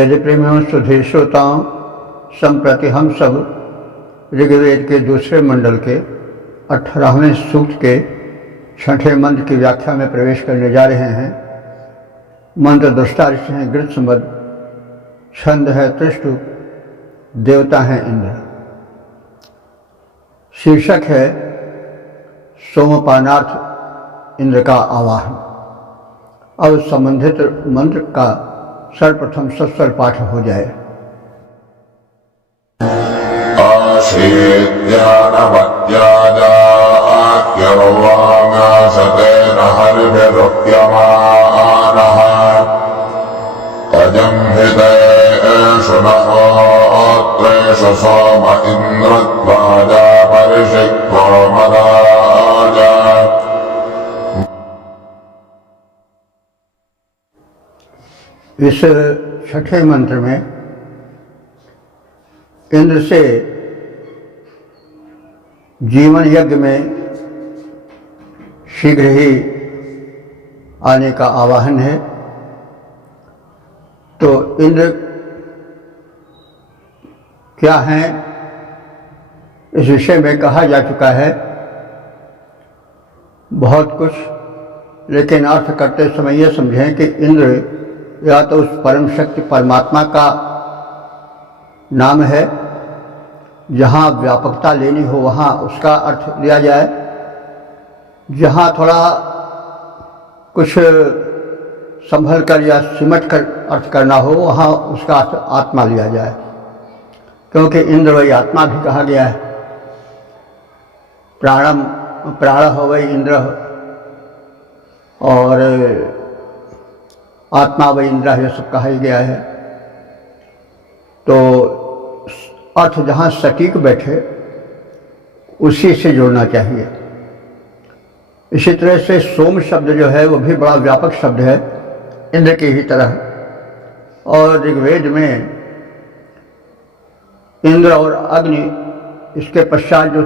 वेद प्रेमियों सुधीर श्रोताओं, संप्रति हम सब ऋग्वेद के दूसरे मंडल के 18वें सूक्त के 6ठे मंत्र की व्याख्या में प्रवेश करने जा रहे हैं। मंत्र दुष्टारिष्ट हैं गृत्समद, छंद है त्रिष्टु, देवता हैं इंद्र। शीर्षक है सोमपानार्थ इंद्र का आवाहन। अब संबंधित मंत्र का सर्वप्रथम सस्वर पाठ हो जाए। अजं सोम इंद्रत्वाजा परिषिक्तो मदाजा। इस छठे मंत्र में इंद्र से जीवन यज्ञ में शीघ्र ही आने का आवाहन है। तो इंद्र क्या हैं, इस विषय में कहा जा चुका है बहुत कुछ, लेकिन अर्थ करते समय यह समझें कि इंद्र या तो उस परम शक्ति परमात्मा का नाम है, जहाँ व्यापकता लेनी हो वहाँ उसका अर्थ लिया जाए, जहाँ थोड़ा कुछ संभल कर या सिमट कर अर्थ करना हो वहाँ उसका अर्थ आत्मा लिया जाए, क्योंकि इंद्र वही आत्मा भी कहा गया है। प्राण हो वही इंद्र, और आत्मा व इंद्र यह सब कहा ही गया है। तो अर्थ जहाँ सटीक बैठे उसी से जोड़ना चाहिए। इसी तरह से सोम शब्द जो है वो भी बड़ा व्यापक शब्द है इंद्र की ही तरह, और ऋग्वेद में इंद्र और अग्नि, इसके पश्चात जो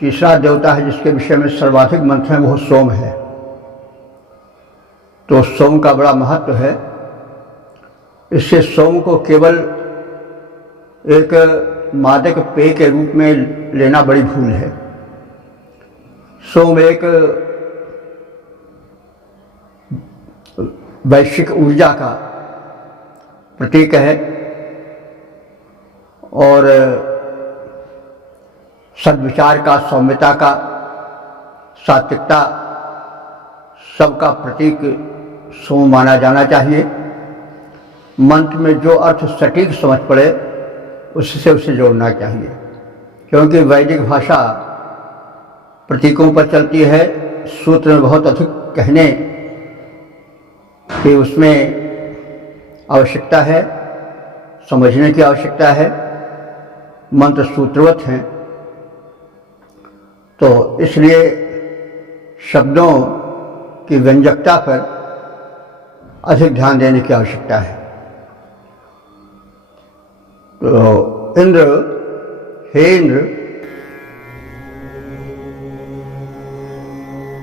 तीसरा देवता है जिसके विषय में सर्वाधिक मंत्र हैं वो सोम है। तो सोम का बड़ा महत्व है। इससे सोम को केवल एक मादक पेय के रूप में लेना बड़ी भूल है। सोम एक वैश्विक ऊर्जा का प्रतीक है और सद्विचार का, सौम्यता का, सात्विकता सबका प्रतीक सोम माना जाना चाहिए। मंत्र में जो अर्थ सटीक समझ पड़े उससे उसे जोड़ना चाहिए, क्योंकि वैदिक भाषा प्रतीकों पर चलती है। सूत्र में बहुत अधिक कहने कि उसमें आवश्यकता है, समझने की आवश्यकता है। मंत्र सूत्रवत हैं, तो इसलिए शब्दों की व्यंजकता पर अधिक ध्यान देने की आवश्यकता है। तो इंद्र, हे इंद्र,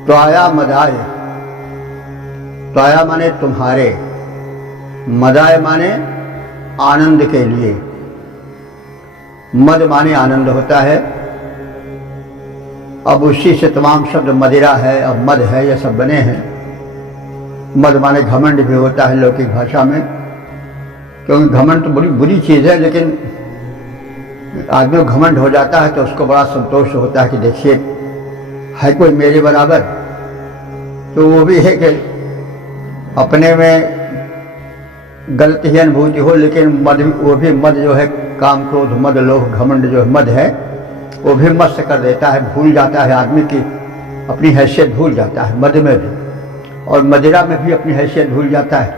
त्वाया मदाय, त्वाया माने तुम्हारे, मदाय माने आनंद के लिए। मद माने आनंद होता है। अब उसी से तमाम शब्द मदिरा है, अब मद है, ये सब बने हैं। मद माने घमंड भी होता है लौकिक भाषा में, क्योंकि घमंड तो बड़ी बुरी चीज़ है, लेकिन आदमी घमंड हो जाता है तो उसको बड़ा संतोष होता है कि देखिए है कोई मेरे बराबर। तो वो भी है कि अपने में गलत ही अनुभूति हो, लेकिन मद, वो भी मद जो है, काम क्रोध मद लोभ घमंड जो मद है वो भी मस्त कर देता है। भूल जाता है आदमी की अपनी हैसियत भूल जाता है मद में भी, और मदिरा में भी अपनी हैसियत भूल जाता है।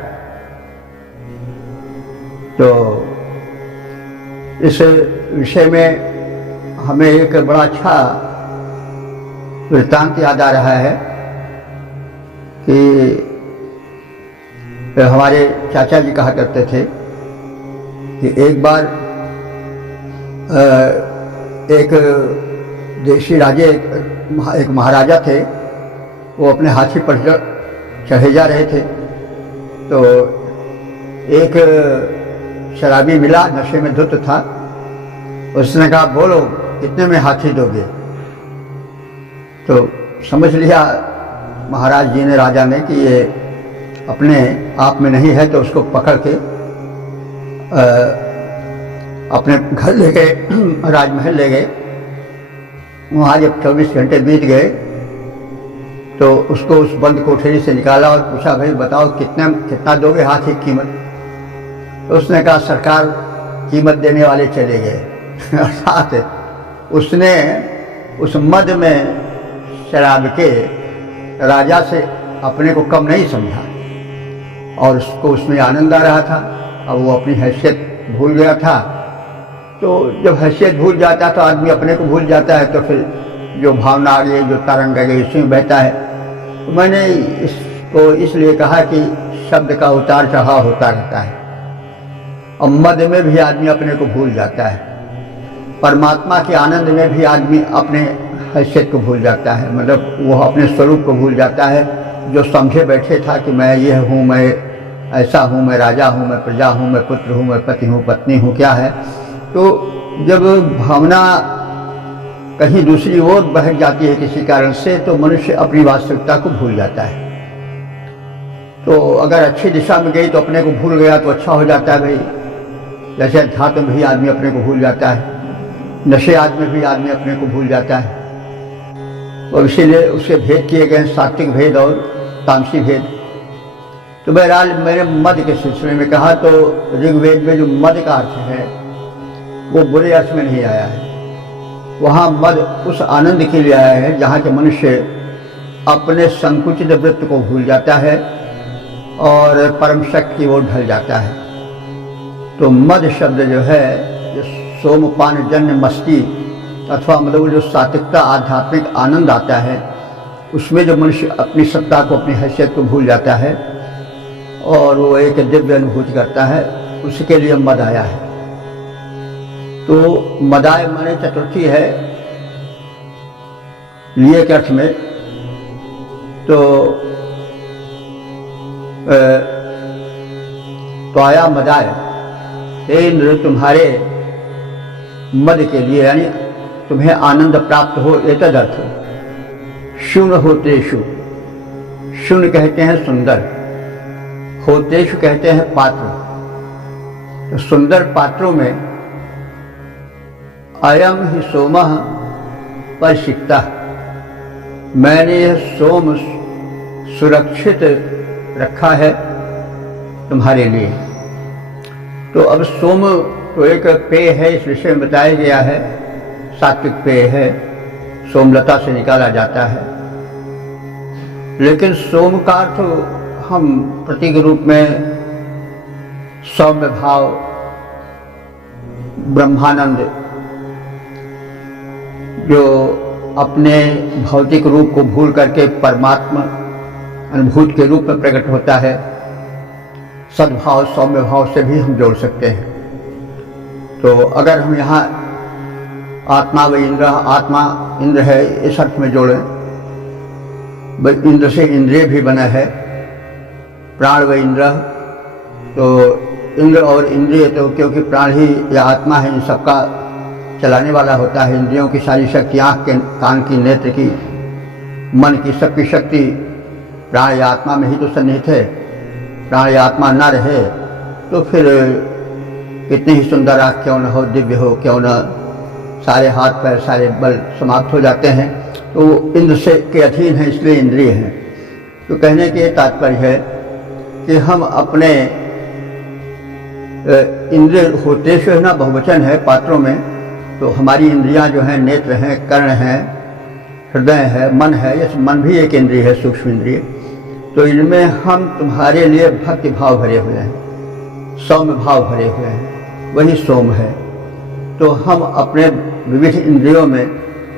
तो इस विषय में हमें एक बड़ा अच्छा वृत्तांत याद आ रहा है कि हमारे चाचा जी कहा करते थे कि एक बार एक देशी राजे, एक महाराजा थे, वो अपने हाथी पर चढ़े जा रहे थे। तो एक शराबी मिला, नशे में धुत था। उसने कहा बोलो कितने में हाथी दोगे? तो समझ लिया महाराज जी ने, राजा ने, कि ये अपने आप में नहीं है, तो उसको पकड़ के अपने घर ले गए, राजमहल ले गए। वहाँ जब 24 घंटे बीत गए तो उसको उस बंद कोठरी से निकाला और पूछा भाई बताओ कितना दोगे हाथी की कीमत? तो उसने कहा सरकार कीमत देने वाले चले गए। अर्थात उसने उस मद में शराब के राजा से अपने को कम नहीं समझा और उसको उसमें आनंद आ रहा था। अब वो अपनी हैसियत भूल गया था। तो जब हैसियत भूल जाता है तो आदमी अपने को भूल जाता है, तो फिर जो भावना आ गई, जो तरंग आ गई, इसी में बहता है। तो मैंने इसको इसलिए कहा कि शब्द का उतार चढ़ाव होता रहता है और मद में भी आदमी अपने को भूल जाता है, परमात्मा के आनंद में भी आदमी अपने हैसियत को भूल जाता है, मतलब वो अपने स्वरूप को भूल जाता है। जो समझे बैठे था कि मैं ये हूँ, मैं ऐसा हूँ, मैं राजा हूँ, मैं प्रजा हूँ, मैं पुत्र हूँ, मैं पति हूँ, पत्नी हूँ, क्या है। तो जब भावना कहीं दूसरी ओर बह जाती है किसी कारण से, तो मनुष्य अपनी वास्तविकता को भूल जाता है। तो अगर अच्छी दिशा में गई तो अपने को भूल गया तो अच्छा हो जाता है भाई। जैसे अध्यात्म में भी आदमी अपने को भूल जाता है, नशे आदमी भी आदमी अपने को भूल जाता है। और इसीलिए उसके भेद किए गए, सात्विक भेद और तामसी भेद। तो बहरहाल मैंने मद के सिलसिले में कहा तो ऋग्वेद में जो मद का अर्थ है वो बुरे अर्थ में नहीं आया है। वहाँ मद उस आनंद के लिए आया है जहाँ के मनुष्य अपने संकुचित वृत्त को भूल जाता है और परम शक्ति की ओर ढल जाता है। तो मद शब्द जो है, जो सोमपान जन्य मस्ती अथवा मतलब जो सात्विकता, आध्यात्मिक आनंद आता है, उसमें जो मनुष्य अपनी सत्ता को, अपनी हैसियत को भूल जाता है और वो एक दिव्य अनुभूति करता है, उसके लिए मद आया है। तो मदाय माने चतुर्थी है लिए के अर्थ में। तो आया मदाय, हे इंद्र तुम्हारे मद के लिए, यानी तुम्हें आनंद प्राप्त हो, एतद अर्थ। शून्य होतेषु, शून्य कहते हैं सुंदर, होतेषु कहते हैं पात्र। तो सुंदर पात्रों में अयम ही सोमः परिषिक्तः, मैंने यह सोम सुरक्षित रखा है तुम्हारे लिए। तो अब सोम तो एक पेय है, इस विषय में बताया गया है, सात्विक पेय है, सोमलता से निकाला जाता है। लेकिन सोम का अर्थ हम प्रतीक रूप में सौम्य भाव, ब्रह्मानंद, जो अपने भौतिक रूप को भूल करके परमात्मा अनुभूत के रूप में प्रकट होता है, सद्भाव, सौम्य भाव से भी हम जोड़ सकते हैं। तो अगर हम यहाँ आत्मा व इंद्र, आत्मा इंद्र है इस अर्थ में जोड़ें, इंद्र से इंद्रिय भी बना है, प्राण व इंद्र। तो इंद्र और इंद्रिय, तो क्योंकि प्राण ही या आत्मा है, इन सबका चलाने वाला होता है। इंद्रियों की सारी शक्ति, आँख के, कान की, नेत्र की, मन की, सबकी शक्ति प्राण या आत्मा में ही तो सन्निहित है। प्राण या आत्मा न रहे तो फिर कितनी ही सुंदर आँख क्यों न हो, दिव्य हो क्यों न, सारे हाथ पैर, सारे बल समाप्त हो जाते हैं। तो इंद्र से के अधीन है, इसलिए इंद्रिय हैं। तो कहने के तात्पर्य है कि हम अपने इंद्रिय होते से ना, बहुवचन है पात्रों में, तो हमारी इंद्रियां जो हैं, नेत्र हैं, कर्ण हैं, हृदय है, मन है, ये मन भी एक इंद्रिय है, सूक्ष्म इंद्रिय। तो इनमें हम तुम्हारे लिए भक्ति भाव भरे हुए हैं, सौम्य भाव भरे हुए हैं, वही सोम है। तो हम अपने विविध इंद्रियों में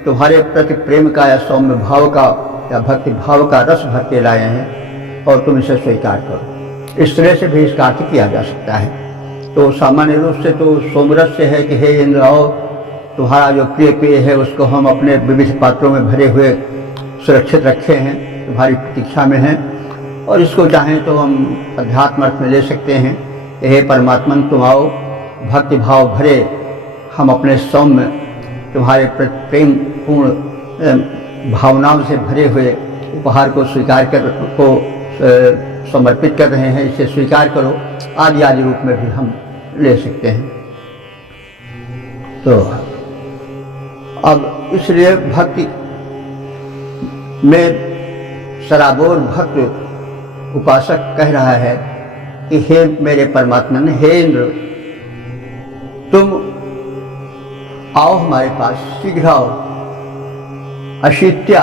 तुम्हारे प्रति प्रेम का या सौम्य भाव का या भक्ति भाव का रस भर के लाए हैं और तुम इसे स्वीकार करो। इस तरह से भी इसका अर्थ किया जा सकता है। तो सामान्य रूप से तो सोमरस से है कि हे इंद्र आओ, तुम्हारा जो प्रिय पेय है उसको हम अपने विविध पात्रों में भरे हुए सुरक्षित रखे हैं, तुम्हारी प्रतीक्षा में हैं। और इसको चाहें तो हम अध्यात्म अर्थ में ले सकते हैं, हे परमात्मन तुम आओ भक्ति भाव भरे हम अपने सौम्य तुम्हारे प्रेम पूर्ण भावनाओं से भरे हुए उपहार को समर्पित कर रहे हैं, इसे स्वीकार करो। आदि आदि रूप में भी हम ले सकते हैं। तो अब इसलिए भक्ति में सराबोर भक्त उपासक कह रहा है कि हे मेरे परमात्मा, हे इंद्र, तुम आओ हमारे पास, शीघ्र आओ। अशीत्या,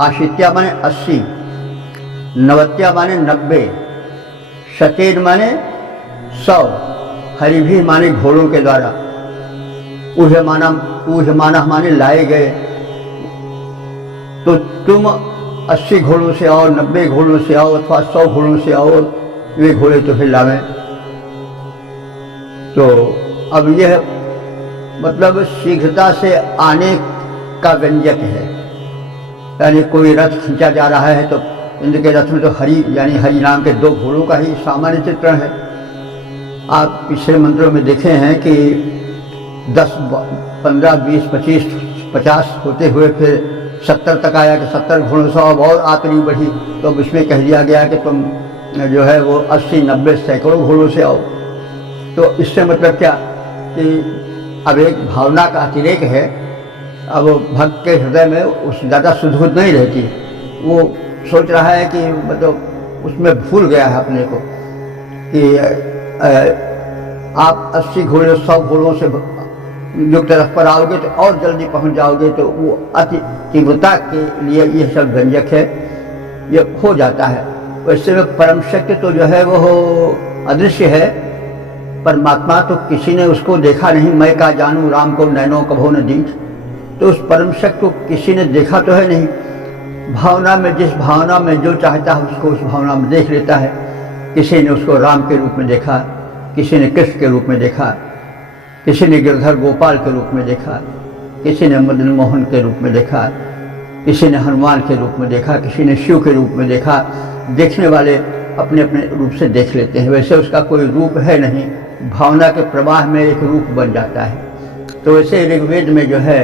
आशीत्या माने 80, नवत्या माने 90, शतेन माने 100, हरिभी माने घोड़ों के द्वारा, ऊह्यमाना माने लाए गए। तो तुम 80 घोड़ों से आओ, 90 घोड़ों से आओ अथवा 100 घोड़ों से आओ, वे घोड़े तो फिर लावें। तो अब यह मतलब शीघ्रता से आने का व्यंजक है। यानी कोई रथ खींचा जा रहा है तो इंद्र के रथ में तो हरि यानी हरि नाम के 2 घोड़ों का ही सामान्य चित्रण है। आप पिछले मंत्रों में देखे हैं कि 10, 15, 20, 25, 50 होते हुए फिर 70 तक आया कि 70 घोड़ों से अब और आतरी बढ़ी, तो अब इसमें कह दिया गया कि तुम जो है वो 80, 90, सैकड़ों घोड़ों से आओ। तो इससे मतलब क्या कि अब एक भावना का अतिरेक है। अब भक्त के हृदय में उस ज़्यादा सुध नहीं रहती, वो सोच रहा है कि मतलब उसमें भूल गया है अपने को कि आप 80 घोड़े 100 घोड़ों से युक्त रथ पर आओगे तो और जल्दी पहुंच जाओगे। तो वो अति तीव्रता के लिए ये सब व्यंजक है, ये खो जाता है। वैसे में परम शक्ति तो जो है वो अदृश्य है। परमात्मा तो किसी ने उसको देखा नहीं, मैं का जानू राम को नैनो कभो न दीठ। तो उस परम शक्ति को किसी ने देखा तो है नहीं। भावना में, जिस भावना में जो चाहता है उसको उस भावना में देख लेता है। किसी ने उसको राम के रूप में देखा, किसी ने कृष्ण के रूप में देखा, किसी ने गिरधर गोपाल के रूप में देखा, किसी ने मदन मोहन के रूप में देखा, किसी ने हनुमान के रूप में देखा, किसी ने शिव के रूप में देखा। देखने वाले अपने अपने रूप से देख लेते हैं। वैसे उसका कोई रूप है नहीं, भावना के प्रवाह में एक रूप बन जाता है। तो वैसे ऋग्वेद में जो है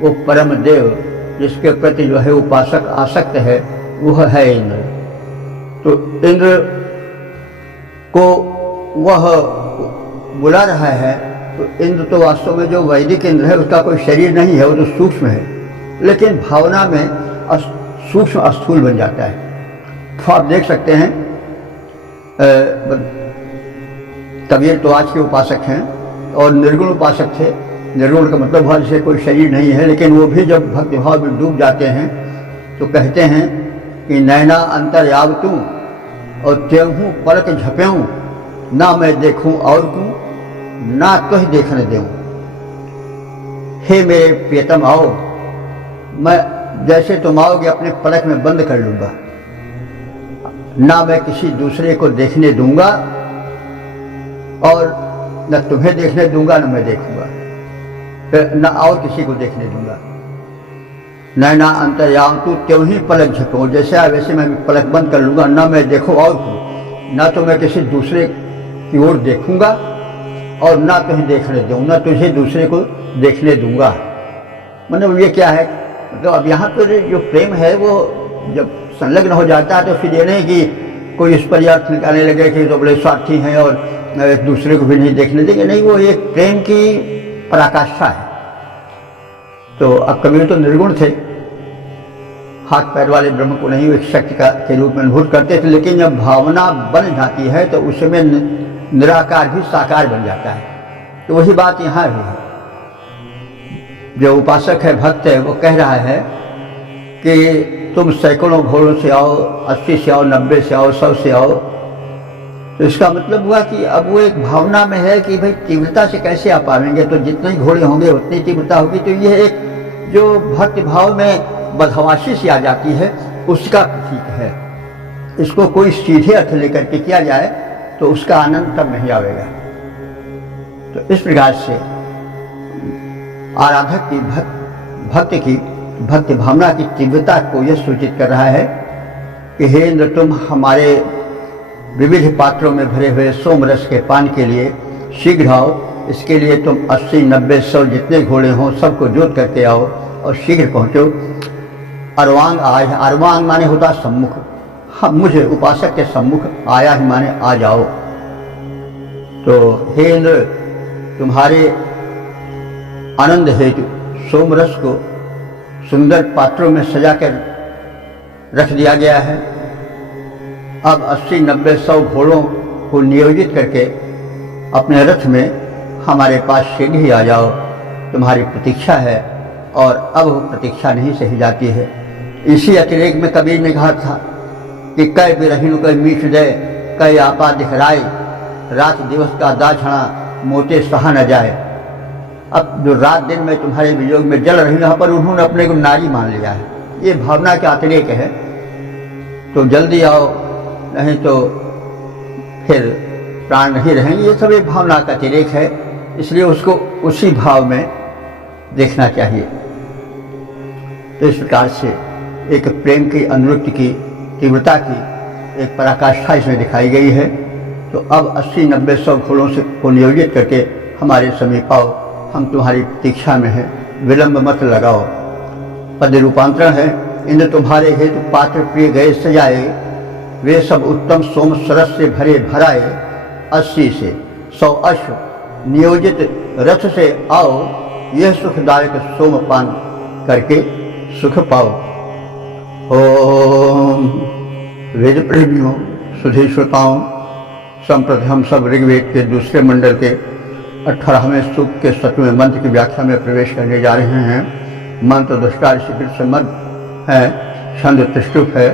वो परम देव जिसके प्रति जो है उपासक आसक्त है वह है इंद्र। तो इंद्र को वह बुला रहा है। तो इंद्र तो वास्तव में जो वैदिक इंद्र है उसका कोई शरीर नहीं है, वो तो सूक्ष्म है, लेकिन भावना में सूक्ष्म स्थूल बन जाता है। तो आप देख सकते हैं कबीर तो आज के उपासक हैं और निर्गुण उपासक थे। निर्गुण का मतलब हुआ जैसे कोई शरीर नहीं है, लेकिन वो भी जब भक्तिभाव में डूब जाते हैं तो कहते हैं कि नैना अंतर यावतूँ और त्यों पलक झप्यूँ, ना मैं देखूं और को ना तो ही देखने दूँ। हे मेरे प्रियतम आओ, मैं जैसे तुम आओगे अपने पलक में बंद कर लूँगा, ना मैं किसी दूसरे को देखने दूंगा और न तुम्हें देखने दूंगा न मैं देखूंगा, न और किसी को देखने दूंगा। नैना अंतर्याम तू त्यों ही पलक झपको, जैसे वैसे मैं पलक बंद कर लूँगा, ना मैं देखो और को, ना तो मैं किसी दूसरे की ओर देखूंगा और ना तुम्हें देखने दूँ, ना तुझे दूसरे को देखने दूंगा। मतलब ये क्या है, मतलब अब यहाँ पर जो प्रेम है वो जब संलग्न हो जाता है तो फिर ये नहीं कि कोई इस पर यह अर्थ निकालने लगे कि तो बड़े स्वार्थी हैं और एक दूसरे को भी नहीं देखने देंगे। नहीं, वो एक प्रेम की पराकाष्ठा है। तो अब कबीर तो निर्गुण थे, हाथ पैर वाले ब्रह्म को नहीं एक शक्ति के रूप में अनुभूत करते थे, लेकिन जब भावना बन जाती है तो उसमें निराकार भी साकार बन जाता है। तो वही बात यहाँ भी है। जो उपासक है, भक्त है, वो कह रहा है कि तुम सैकड़ों घोड़ों से आओ, 80 से आओ, 90 से आओ, 100 से आओ। तो इसका मतलब हुआ कि अब वो एक भावना में है कि भाई तीव्रता से कैसे आ पाएंगे, तो जितने घोड़े होंगे उतनी तीव्रता होगी। तो यह एक जो भक्ति भाव में बदहवासी सी आ जाती है उसका प्रतीक है। इसको कोई सीधे अर्थ लेकर के किया जाए तो उसका आनंद तब नहीं आएगा। तो इस प्रकार से आराधक की भक्त की भक्ति भावना की तीव्रता को यह सूचित कर रहा है कि हे इंद्र, तुम हमारे विविध पात्रों में भरे हुए सोम रस के पान के लिए शीघ्र आओ, इसके लिए तुम 80, 90, 100 जितने घोड़े हों सबको जोत करके आओ और शीघ्र पहुँचो। अर्वांग आया है, अर्वांग माने होता सम्मुख, हम मुझे उपासक के सम्मुख, आया ही माने आ जाओ। तो हे इंद्र, तुम्हारे आनंद हेतु सोमरस को सुंदर पात्रों में सजा कर रख दिया गया है। अब 80, 90, 100 घोड़ों को नियोजित करके अपने रथ में हमारे पास शीघ्र ही आ जाओ, तुम्हारी प्रतीक्षा है और अब वो प्रतीक्षा नहीं सही जाती है। इसी अतिरेक में कबीर ने कहा था कि कै बिरहिनु कै मीठ दे, कै आपा दिखराए, रात दिवस का दाझड़ा मोटे सहा न जाए। अब जो रात दिन में तुम्हारे वियोग में जल रही, यहाँ पर उन्होंने अपने को नारी मान लिया है, ये भावना का अतिरेक है। तो जल्दी आओ, नहीं तो फिर प्राण नहीं रहेंगे, ये सब एक भावना का अतिरेक है, इसलिए उसको उसी भाव में देखना चाहिए। तो इस प्रकार से एक प्रेम की अनुरक्ति की तीव्रता की एक पराकाष्ठा इसमें दिखाई गई है। तो अब 80, 90, 100 घोड़ों से को नियोजित करके हमारे समीप आओ, हम तुम्हारी प्रतीक्षा में हैं, विलंब मत लगाओ। पद रूपांतरण है, इंद्र तुम्हारे हेतु पात्र प्रिय गए सजाए, वे सब उत्तम सोम सरस से भरे भराए। 80 से 100 अश्व नियोजित रथ से आओ, यह सुखदायक सोमपान करके सुख पाओ। ओम वेद प्रेमियों, सुधी श्रोताओं, संप्रति हम सब ऋग्वेद के दूसरे मंडल के 18वें सूक्त के 7वें मंत्र की व्याख्या में प्रवेश करने जा रहे हैं। मंत्र दुष्टार शीघ्र से मध्य है, छंद त्रिष्टुप है,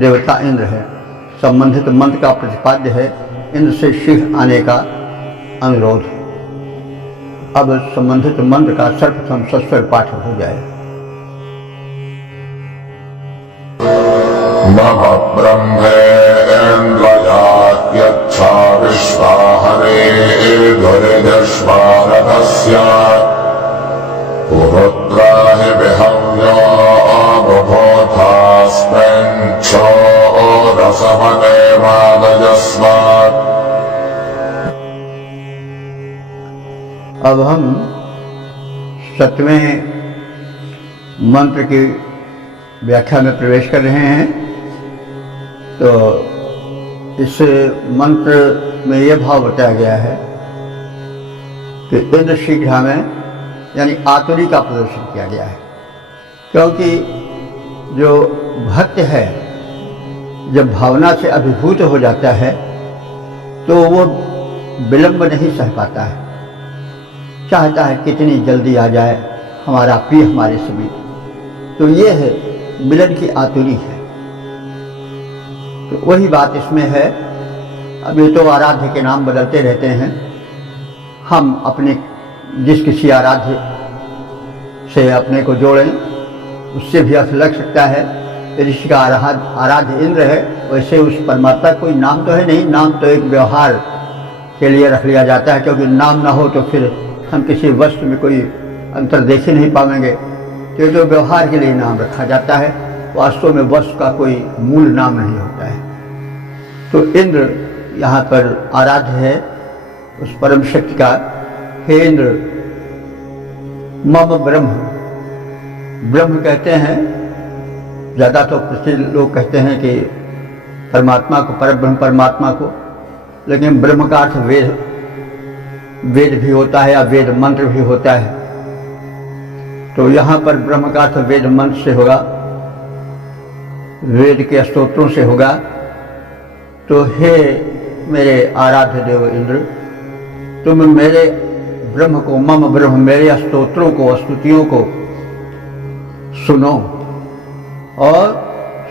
देवता इंद्र है। संबंधित मंत्र का प्रतिपाद्य है इंद्र से शीघ्र आने का अनुरोध। अब संबंधित मंत्र का सर्वप्रथम सस्वर पाठ हो जाए। नमः ब्रह्मेन्द्रयात्यच्छा विश्वा हरे दुर्जश्वारथस्य पुरुत्राहि विहव्यो बभूथास्पञ्चो रसमते मादजस्मात्। अब हम 7वें मंत्र की व्याख्या में प्रवेश कर रहे हैं। तो इस मंत्र में यह भाव बताया गया है कि इंद्र शीघ्र में यानी आतुरी का प्रदर्शन किया गया है, क्योंकि जो भक्त है जब भावना से अभिभूत हो जाता है तो वो विलंब नहीं सह पाता है, चाहता है कितनी जल्दी आ जाए हमारा प्रिय हमारे समीप। तो ये है मिलन की आतुरी है। तो वही बात इसमें है। अब ये तो आराध्य के नाम बदलते रहते हैं, हम अपने जिस किसी आराध्य से अपने को जोड़ें उससे भी अर्थ लग सकता है। ऋषि का आराध्य इंद्र है, वैसे उस परमात्मा कोई नाम तो है नहीं, नाम तो एक व्यवहार के लिए रख लिया जाता है, क्योंकि नाम ना हो तो फिर हम किसी वस्तु में कोई अंतर देख ही नहीं पाएंगे। तो जो व्यवहार के लिए नाम रखा जाता है, वास्तव में वस्तु का कोई मूल नाम नहीं होता है। तो इंद्र यहाँ पर आराध्य है उस परम शक्ति का। हे इंद्र, मम ब्रह्म, ब्रह्म कहते हैं, ज़्यादा तो प्रसिद्ध लोग कहते हैं कि परमात्मा को, परब्रह्म परमात्मा को, लेकिन ब्रह्म का अर्थ वेद, वेद भी होता है या वेद मंत्र भी होता है। तो यहाँ पर ब्रह्म का अर्थ वेद मंत्र से होगा, वेद के स्तोत्रों से होगा। तो हे मेरे आराध्य देव इंद्र, तुम मेरे ब्रह्म को, मम ब्रह्म, मेरे स्तोत्रों को, स्तुतियों को सुनो और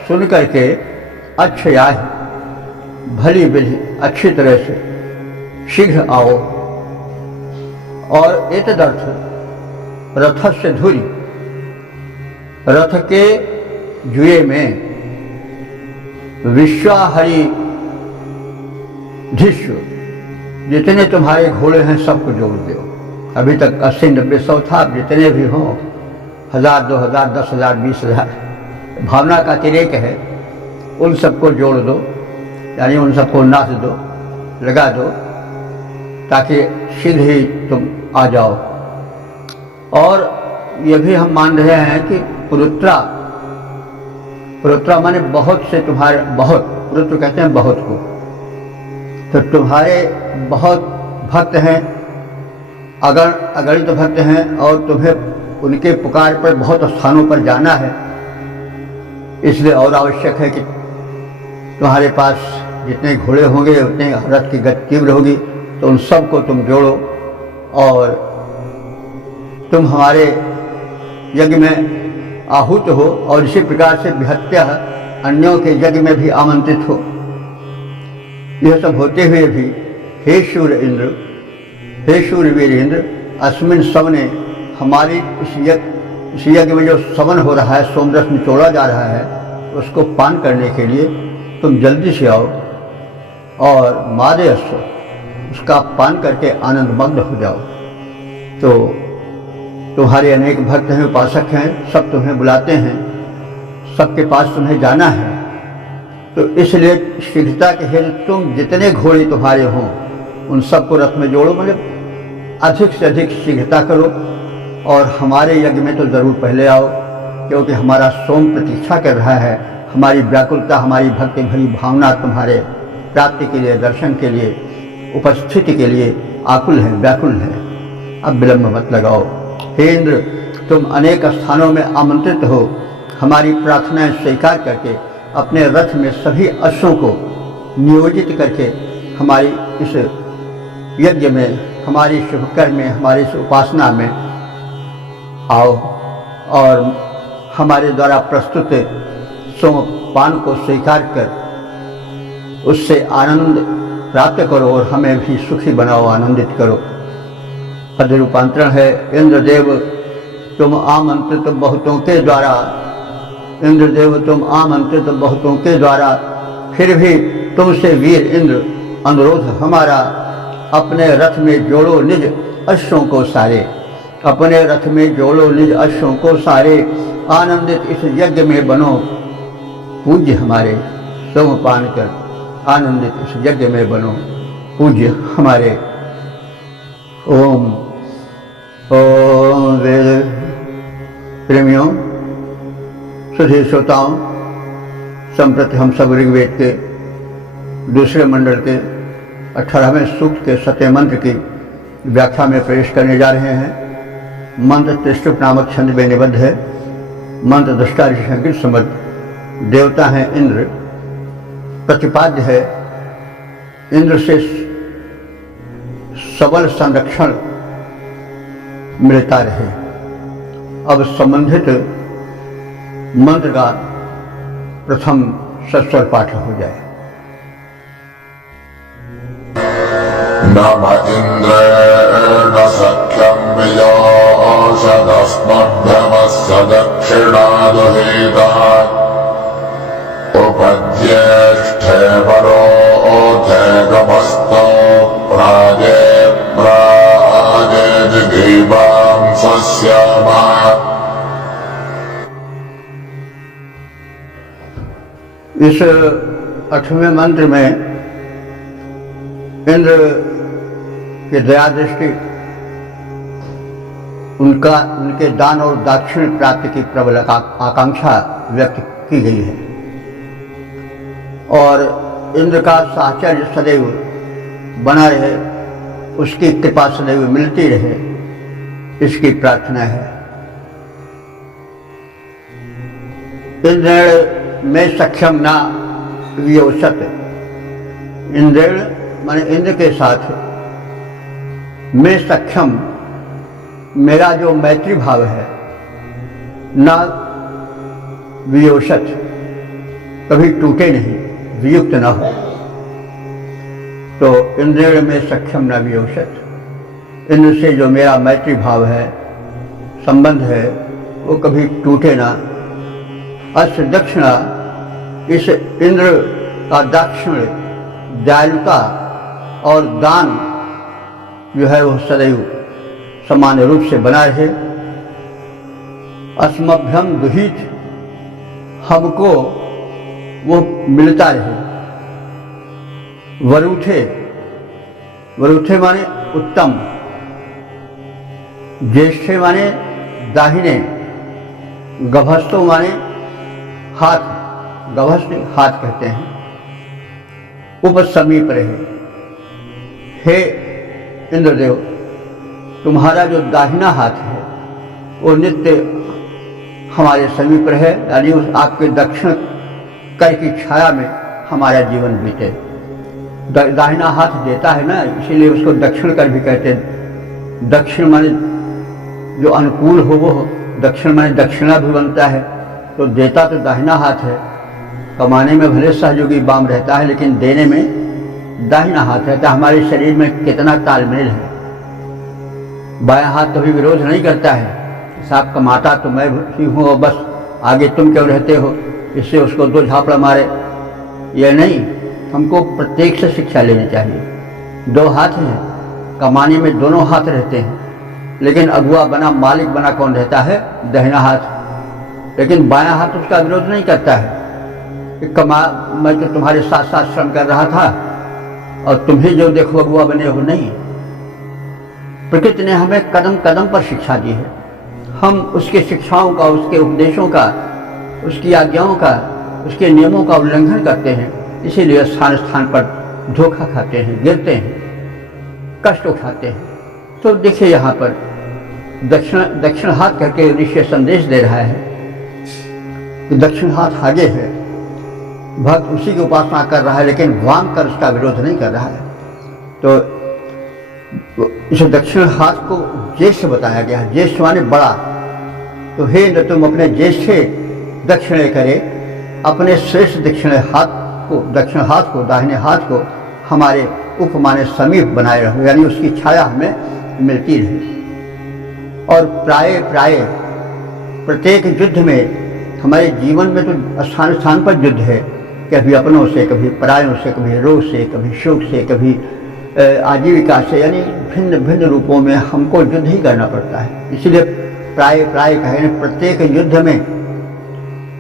सुन करके अच्छया भली विधि अच्छी तरह से शीघ्र आओ। और एतदर्थ रथस्य धुरी, रथ के जुए में विश्वाहरि धिष्य, जितने तुम्हारे घोड़े हैं सबको जोड़ दो। अभी तक 80, 90, 100 था, जितने भी हों, 1000, 2000, 10,000, 20,000, भावना का अतिरेक है, उन सबको जोड़ दो, यानी उन सबको नाच दो, लगा दो, ताकि शीघ्र ही तुम आ जाओ। और ये भी हम मान रहे हैं कि पुरुत्रा, पुरुत्रा माने बहुत से तुम्हारे, बहुत, पुरुत्र कहते हैं बहुत को, तो तुम्हारे बहुत भक्त हैं, अगणित भक्त हैं, और तुम्हें उनके पुकार पर बहुत स्थानों पर जाना है। इसलिए और आवश्यक है कि तुम्हारे पास जितने घोड़े होंगे उतने रथ की गति तीव्र होगी, तो उन सब को तुम जोड़ो और तुम हमारे यज्ञ में आहूत हो, और इसी प्रकार से विहत्य अन्यों के यज्ञ में भी आमंत्रित हो। यह सब होते हुए भी हे शूर इंद्र, हे शूरवीर इंद्र, अस्मिन सवने, हमारी इस यज्ञ में जो सवन हो रहा है, सोमरस निचोड़ा जा रहा है, उसको पान करने के लिए तुम जल्दी से आओ और मादयस्व, उसका पान करके आनंदमग्न हो जाओ। तो तुम्हारे अनेक भक्त हैं, उपासक हैं, सब तुम्हें बुलाते हैं, सबके पास तुम्हें जाना है। तो इसलिए शीघ्रता के हेतु तुम जितने घोड़े तुम्हारे हों उन सबको रथ में जोड़ो, मतलब अधिक से अधिक शीघ्रता करो, और हमारे यज्ञ में तो ज़रूर पहले आओ, क्योंकि हमारा सोम प्रतीक्षा कर रहा है। हमारी व्याकुलता, हमारी भक्ति भरी भावना तुम्हारे प्राप्ति के लिए, दर्शन के लिए, उपस्थिति के लिए आकुल है, व्याकुल है। अब विलम्ब मत लगाओ। हे इंद्र, तुम अनेक स्थानों में आमंत्रित हो, हमारी प्रार्थनाएं स्वीकार करके अपने रथ में सभी अश्वों को नियोजित करके हमारी इस यज्ञ में, हमारी शुभकर्म में, हमारी इस उपासना में आओ और हमारे द्वारा प्रस्तुत सोमपान को स्वीकार कर उससे आनंद प्राप्त करो और हमें भी सुखी बनाओ, आनंदित करो। पद रूपांतरण है, इंद्रदेव तुम आमंत्रित बहुतों के द्वारा, इंद्रदेव तुम आमंत्रित बहुतों के द्वारा, फिर भी तुमसे वीर इंद्र अनुरोध हमारा, अपने रथ में जोड़ो निज अश्वों को सारे, अपने रथ में जोड़ो निज अश्वों को सारे, आनंदित इस यज्ञ में बनो पूज्य हमारे, सोमपान कर आनंदित इस यज्ञ में बनो पूज्य हमारे। ओम ओम वेद प्रेमियों, सुधी श्रोताओं, संप्रति हम सब ऋग्वेद के दूसरे मंडल के 18वें सूक्त के 7वें मंत्र की व्याख्या में प्रवेश करने जा रहे हैं। मंत्र त्रिष्टुप नामक छंद में निबद्ध है। मंत्र दृष्टा ऋषि संगीत समर्थ, देवता हैं इंद्र, प्रतिपाद्य है इंद्र से सबल संरक्षण मिलता रहे। अब संबंधित मंत्र का प्रथम सस्वर पाठ हो जाए। नम इन्द्रेण सख्यं वियोषदस्मभ्यमस्य दक्षिणादुहितात् उपज्येष्ठे वरोऽथे गमस्तो प्राजे प्राजे जिगीवां स्वस्यामा। इस 8वें मंत्र में इंद्र की दया दृष्टि, उनके दान और दाक्षिण्य प्राप्ति की प्रबल आकांक्षा व्यक्त की गई है, और इंद्र का साहचर्य सदैव बना रहे, उसकी कृपा सदैव मिलती रहे, इसकी प्रार्थना है। इंद्र में सक्षम ना वियोषत, इंद्र माने इंद्र के साथ मैं सक्षम, मेरा जो मैत्री भाव है, ना वियोषत, कभी टूटे नहीं, वियुक्त न हो। तो इंद्र में सक्षम न वियोषत, इंद्र से जो मेरा मैत्री भाव है, संबंध है, वो कभी टूटे ना। अस्य दक्षिणा, इस इंद्र का दाक्षिण्य, दयालुता और दान जो है वो सदैव समान रूप से बना रहे। अस्मभ्यम दुहित, हमको वो मिलता रहे। वरूथे, वरूथे माने उत्तम। ज्येष्ठे माने दाहिने, गभस्तो माने हाथ, गभस्त हाथ कहते हैं। उपसमीप रहे। हे इंद्रदेव, तुम्हारा जो दाहिना हाथ है वो नित्य हमारे समीप रहे, यानी उस आपके दक्षिण कर की छाया में हमारा जीवन बीते। दाहिना हाथ देता है ना, इसीलिए उसको दक्षिण कर भी कहते हैं। दक्षिण माने जो अनुकूल हो वो हो, दक्षिण माने दक्षिणा भी बनता है, तो देता तो दाहिना हाथ है। कमाने में भले सहयोगी बाम रहता है, लेकिन देने में दाहिना हाथ रहता है। हमारे शरीर में कितना तालमेल है। बायां हाथ कभी विरोध नहीं करता है, साहब कमाता तो मैं ही हूँ और बस आगे तुम क्यों रहते हो, इससे उसको दो झापड़ मारे, यह नहीं। हमको प्रत्येक से शिक्षा लेनी चाहिए। दो हाथ हैं, कमाने में दोनों हाथ रहते हैं, लेकिन अगुआ बना, मालिक बना कौन रहता है? दाहिना हाथ। लेकिन बायां हाथ उसका विरोध नहीं करता है। मैं तो तुम्हारे साथ साथ श्रम कर रहा था और तुम्हें जो देखो अगुआ बने हो, नहीं। प्रकृति ने हमें कदम कदम पर शिक्षा दी है। हम उसके शिक्षाओं का, उसके उपदेशों का, उसकी आज्ञाओं का, उसके नियमों का उल्लंघन करते हैं। इसीलिए स्थान स्थान पर धोखा खाते हैं, गिरते हैं, कष्ट उठाते हैं। तो देखिए यहाँ पर दक्षिण हाथ करके ऋषि संदेश दे रहा है कि दक्षिण हाथ आगे है, भक्त उसी की उपासना कर रहा है, लेकिन वाम कर उसका विरोध नहीं कर रहा है। तो इस दक्षिण हाथ को ज्येष्ठ बताया गया है। ज्येष्ठ माने बड़ा। तो हे इंद्र, तुम अपने ज्येष्ठ दक्षिणे करे, अपने श्रेष्ठ दक्षिण हाथ को, दाहिने हाथ को हमारे उपमाने समीप बनाए रहो, यानी उसकी छाया हमें मिलती रहे। और प्राय प्रत्येक युद्ध में, हमारे जीवन में तो स्थान स्थान पर युद्ध है, कभी अपनों से, कभी परायों से, कभी रोग से, कभी शोक से, कभी आजीविका से, यानी भिन्न भिन्न रूपों में हमको युद्ध ही करना पड़ता है। इसलिए प्राय कहे, प्रत्येक युद्ध में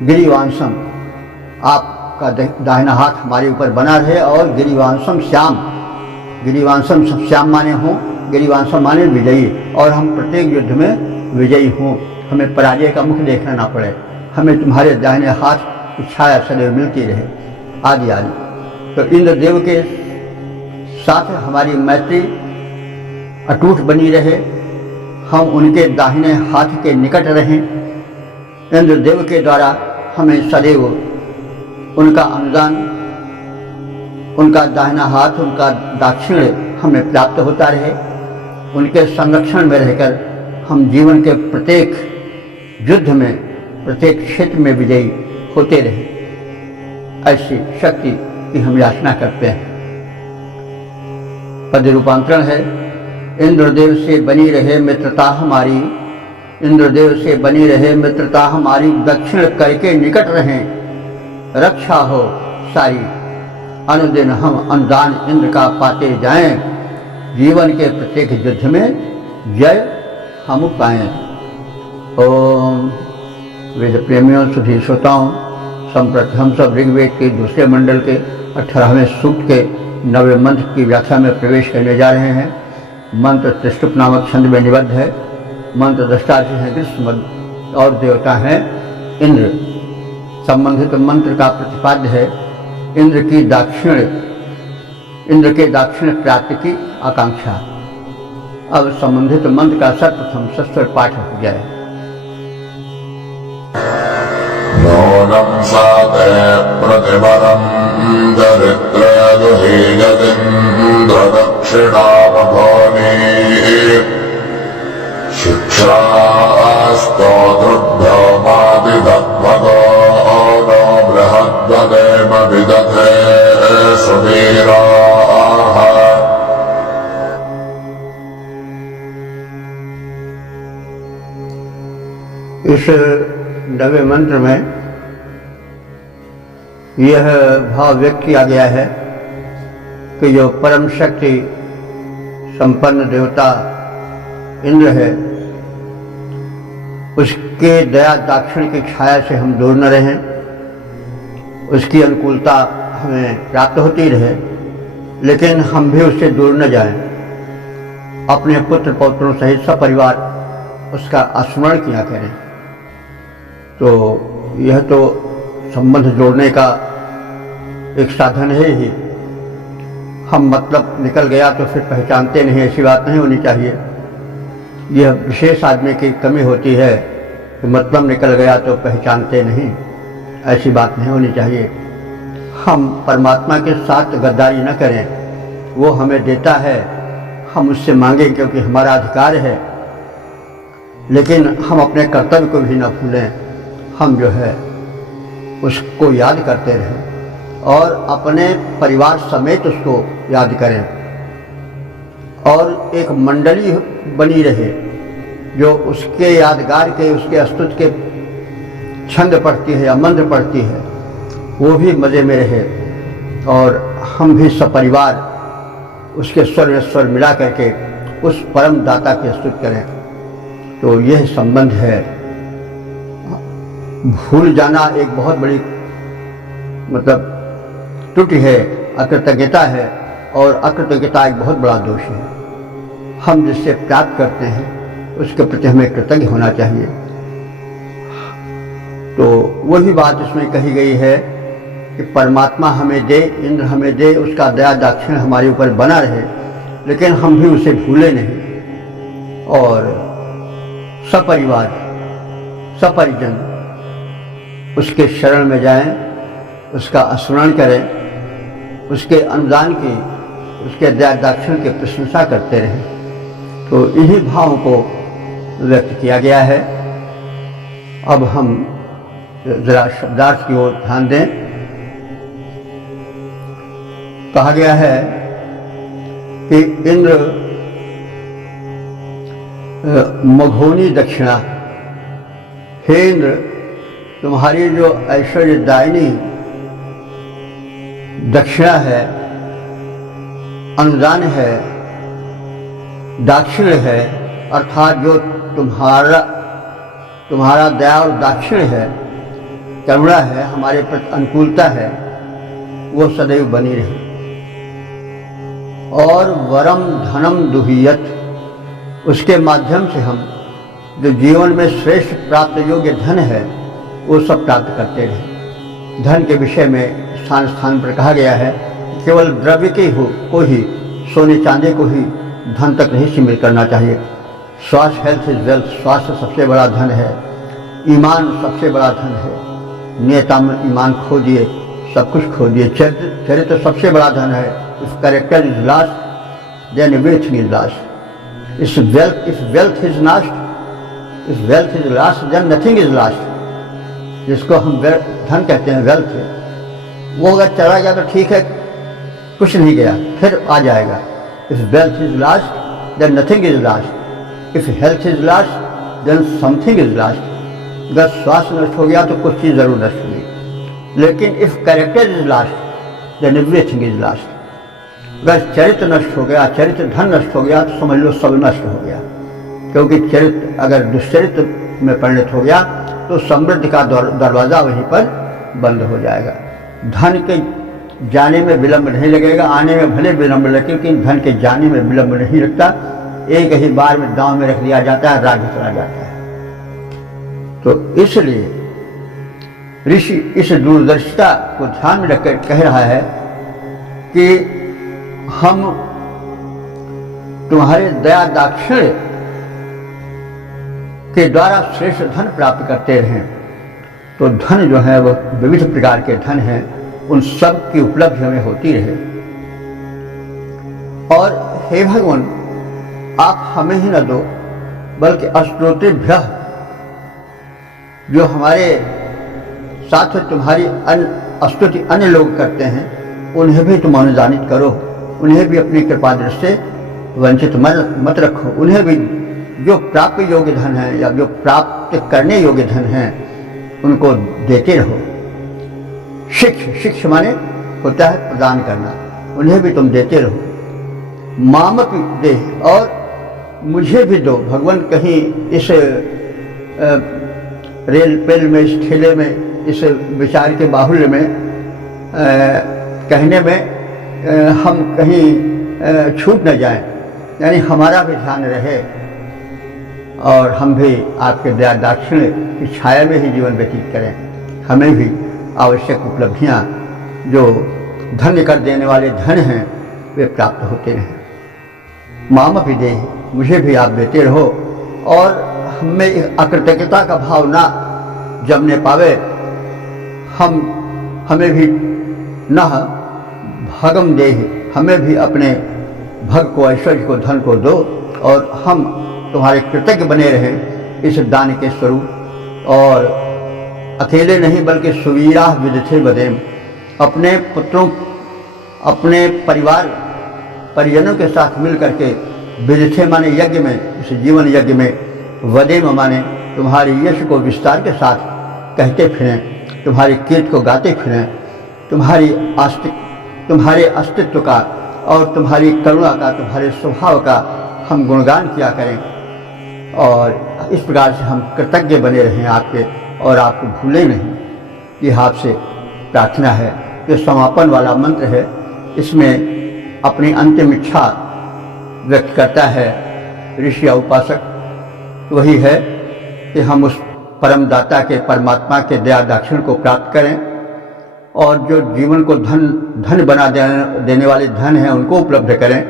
गिरिवांशम, आपका दाहिना हाथ हमारे ऊपर बना रहे। और गिरिवांशम श्याम माने हों, गिरिवांशम माने विजयी, और हम प्रत्येक युद्ध में विजयी हों, हमें पराजय का मुख देखना ना पड़े, हमें तुम्हारे दाहिने हाथ की छाया सदैव मिलती रहे, आदि आदि। तो इंद्रदेव के साथ हमारी मैत्री अटूट बनी रहे, हम उनके दाहिने हाथ के निकट रहें। इंद्रदेव के द्वारा हमें सदैव उनका अनुदान, उनका दाहिना हाथ, उनका दाक्षिण्य हमें प्राप्त होता रहे। उनके संरक्षण में रहकर हम जीवन के प्रत्येक युद्ध में, प्रत्येक क्षेत्र में विजयी होते रहे। ऐसी शक्ति की हम याचना करते हैं। पद रूपांतरण है, इंद्रदेव से बनी रहे मित्रता हमारी, इंद्रदेव से बनी रहे मित्रता हमारी, दक्षिण करके निकट रहें, रक्षा हो सारी, अनुदिन हम अनुदान इंद्र का पाते जाएं, जीवन के प्रत्येक युद्ध में जय हम पाएं। ओम वेद प्रेमियों, सुधी श्रोताओं, संप्रति हम सब ऋग्वेद के दूसरे मंडल के 18वें सूक्त के 9वें मंत्र की व्याख्या में प्रवेश करने जा रहे हैं। मंत्र त्रिष्टुप नामक छंद में निबद्ध है। मंत्र दृष्टा हैं ग्रीष्म और देवता हैं इंद्र। संबंधित मंत्र का प्रतिपाद्य है इंद्र के दाक्षिण प्राप्ति की आकांक्षा। अब संबंधित मंत्र का सर्वप्रथम सस्वर पाठ हो जाए। नूनं साते प्रतिबलं दरिद्रदुहे यदिन्द्रदक्षिणावभूनि शिक्षास्तोतृभ्यो मादिदद्भगो नो बृहद्वदेव विदधे सुवीराः। इस नवे मंत्र में यह भाव व्यक्त किया गया है कि जो परम शक्ति संपन्न देवता इंद्र है, उसके दया दाक्षिण की छाया से हम दूर न रहें, उसकी अनुकूलता हमें प्राप्त होती रहे, लेकिन हम भी उससे दूर न जाएं। अपने पुत्र पौत्रों सहित सब परिवार उसका स्मरण किया करें। तो यह तो संबंध जोड़ने का एक साधन है ही। हम मतलब निकल गया तो फिर पहचानते नहीं, ऐसी बात नहीं होनी चाहिए। यह विशेष आदमी की कमी होती है कि मतलब निकल गया तो पहचानते नहीं, ऐसी बात नहीं होनी चाहिए। हम परमात्मा के साथ गद्दारी न करें, वो हमें देता है, हम उससे मांगें क्योंकि हमारा अधिकार है, लेकिन हम अपने कर्तव्य को भी न भूलें। हम जो है उसको याद करते रहें और अपने परिवार समेत उसको याद करें, और एक मंडली बनी रहे जो उसके यादगार के, उसके स्तुति के छंद पढ़ती है या मंत्र पढ़ती है, वो भी मज़े में रहे और हम भी सपरिवार उसके स्वर में स्वर मिला करके उस परम दाता की स्तुति करें। तो यह संबंध है। भूल जाना एक बहुत बड़ी मतलब त्रुटि है, अकृतज्ञता है, और अकृतज्ञता एक बहुत बड़ा दोष है। हम जिससे प्राप्त करते हैं उसके प्रति हमें कृतज्ञ होना चाहिए। तो वही बात इसमें कही गई है कि परमात्मा हमें दे, इंद्र हमें दे, उसका दया दाक्षिण्य हमारे ऊपर बना रहे, लेकिन हम भी उसे भूले नहीं और सपरिवार सपरिजन उसके शरण में जाएं, उसका स्मरण करें, उसके अनुदान की, उसके दया दाक्षिण्य की प्रशंसा करते रहें। तो इन्हीं भावों को व्यक्त किया गया है। अब हम जरा शब्दार्थ की ओर ध्यान दें। कहा गया है कि इंद्र मघोनी दक्षिणा, हे इंद्र तुम्हारी जो ऐश्वर्यदायिनी दक्षिणा है, अनुदान है, दाक्षिण्य है, अर्थात जो तुम्हारा दया और दाक्षिण्य है, करुणा है, हमारे प्रति अनुकूलता है, वो सदैव बनी रहे। और वरम धनम दुहियत, उसके माध्यम से हम जो जीवन में श्रेष्ठ प्राप्त योग्य धन है वो सब प्राप्त करते रहे। धन के विषय में स्थान स्थान पर कहा गया है केवल द्रव्य के को ही, सोने चांदी को ही धन तक नहीं सीमित करना चाहिए। स्वास्थ्य, हेल्थ इज वेल्थ, स्वास्थ्य सबसे बड़ा धन है, ईमान सबसे बड़ा धन है। नेता में ईमान खो दिए, सब कुछ खो दिए। चरित्र सबसे बड़ा धन है। If character is lost then everything is lost. If wealth is lost, if wealth is lost then nothing is lost. जिसको हम धन कहते हैं, वेल्थ है, वो अगर चला गया तो ठीक है, कुछ नहीं गया, फिर आ जाएगा। If wealth is lost then nothing is lost. If health is lost then something is lost. अगर स्वास्थ्य नष्ट हो गया तो कुछ चीज़ जरूर नष्ट हुई। लेकिन if character is lost then everything is lost. अगर चरित्र नष्ट हो गया, चरित्र धन नष्ट हो गया तो समझ लो सब नष्ट हो गया। क्योंकि चरित्र अगर दुष्चरित्र में परिणत हो गया तो समृद्धि का दरवाज़ा वहीं पर बंद हो जाएगा। धन के जाने में विलंब नहीं लगेगा, आने में भले विलंब लगे, क्योंकि धन के जाने में विलंब नहीं लगता। एक ही बार में दांव में रख दिया जाता है, राज्य चला जाता है। तो इसलिए ऋषि इस दूरदर्शिता को ध्यान में रखकर कह रहा है कि हम तुम्हारे दया दाक्षिण्य के द्वारा श्रेष्ठ धन प्राप्त करते रहें। तो धन जो है वो विविध प्रकार के धन हैं, उन सब की उपलब्धि हमें होती रहे। और हे भगवान, आप हमें ही न दो बल्कि अस्तोत्रेभ्य, जो हमारे साथ तुम्हारी स्तुति अन्य लोग करते हैं, उन्हें भी तुम अनुदानित करो, उन्हें भी अपनी कृपा दृष्टि से वंचित मत रखो। उन्हें भी जो प्राप्त योग्य धन है या जो प्राप्त करने योग्य धन है उनको देते रहो। शिक्ष माने होता है प्रदान करना, उन्हें भी तुम देते रहो। मामक दे, और मुझे भी दो। भगवान कहीं इस रेल पेल में, इस ठेले में, इस विचार के बाहुल्य में कहने में हम कहीं छूट न जाएं, यानी हमारा भी ध्यान रहे और हम भी आपके दया दाक्षिण्य की छाया में ही जीवन व्यतीत करें। हमें भी आवश्यक उपलब्धियां जो धन्य कर देने वाले धन हैं वे प्राप्त होते रहें। माम भी दे, मुझे भी आप देते रहो और हमें एक अकृतज्ञता का भाव ना जमने पावे। हमें भी न भगम दे, हमें भी अपने भग को, ऐश्वर्य को, धन को दो और हम तुम्हारे कृतज्ञ बने रहें इस दान के स्वरूप। और अकेले नहीं बल्कि सुवीरा विदथे बदेम, अपने पुत्रों, अपने परिजनों के साथ मिल करके विदथे माने यज्ञ में, इस जीवन यज्ञ में, वदेम माने तुम्हारी यश को विस्तार के साथ कहते फिरें, तुम्हारे कीर्ति को गाते फिरें, तुम्हारे अस्तित्व का और तुम्हारी करुणा का, तुम्हारे स्वभाव का हम गुणगान किया करें और इस प्रकार से हम कृतज्ञ बने रहें आपके और आपको भूलें नहीं। ये आपसे प्रार्थना है। ये समापन वाला मंत्र है, इसमें अपनी अंतिम इच्छा व्यक्त करता है ऋषि या उपासक। वही है कि हम उस परम दाता के, परमात्मा के दया दाक्षिण्य को प्राप्त करें और जो जीवन को धन बना देने वाले धन हैं उनको उपलब्ध करें।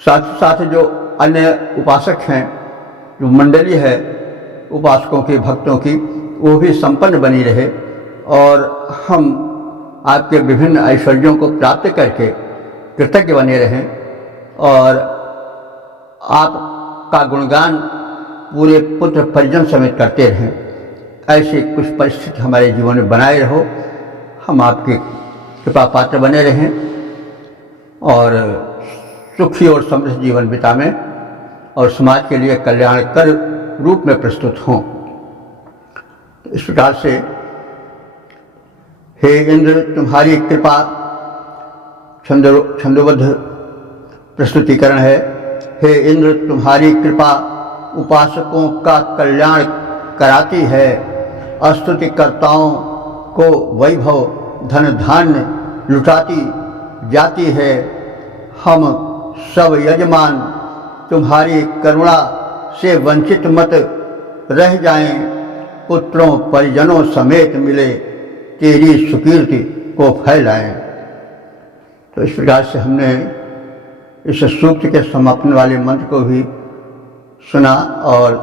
साथ साथ जो अन्य उपासक हैं, जो मंडली है उपासकों की, भक्तों की, वो भी संपन्न बनी रहे और हम आपके विभिन्न ऐश्वर्यों को प्राप्त करके कृतज्ञ बने रहें और आपका गुणगान पूरे पुत्र परिजन समेत करते रहें। ऐसी कुछ परिस्थिति हमारे जीवन में बनाए रहो, हम आपके कृपा पात्र बने रहें और सुखी और समृद्ध जीवन बितावें और समाज के लिए कल्याणकर रूप में प्रस्तुत हों। इस प्रकार से हे इंद्र, तुम्हारी कृपा छंदोबद्ध प्रस्तुतिकरण है। हे इंद्र, तुम्हारी कृपा उपासकों का कल्याण कराती है, स्तुतिकर्ताओं को वैभव धन धान्य लुटाती जाती है। हम सब यजमान तुम्हारी करुणा से वंचित मत रह जाएं, पुत्रों परिजनों समेत मिले तेरी सुकीर्ति को फैलाएं। तो इस प्रकार से हमने इस सूक्त के समापन वाले मंत्र को भी सुना और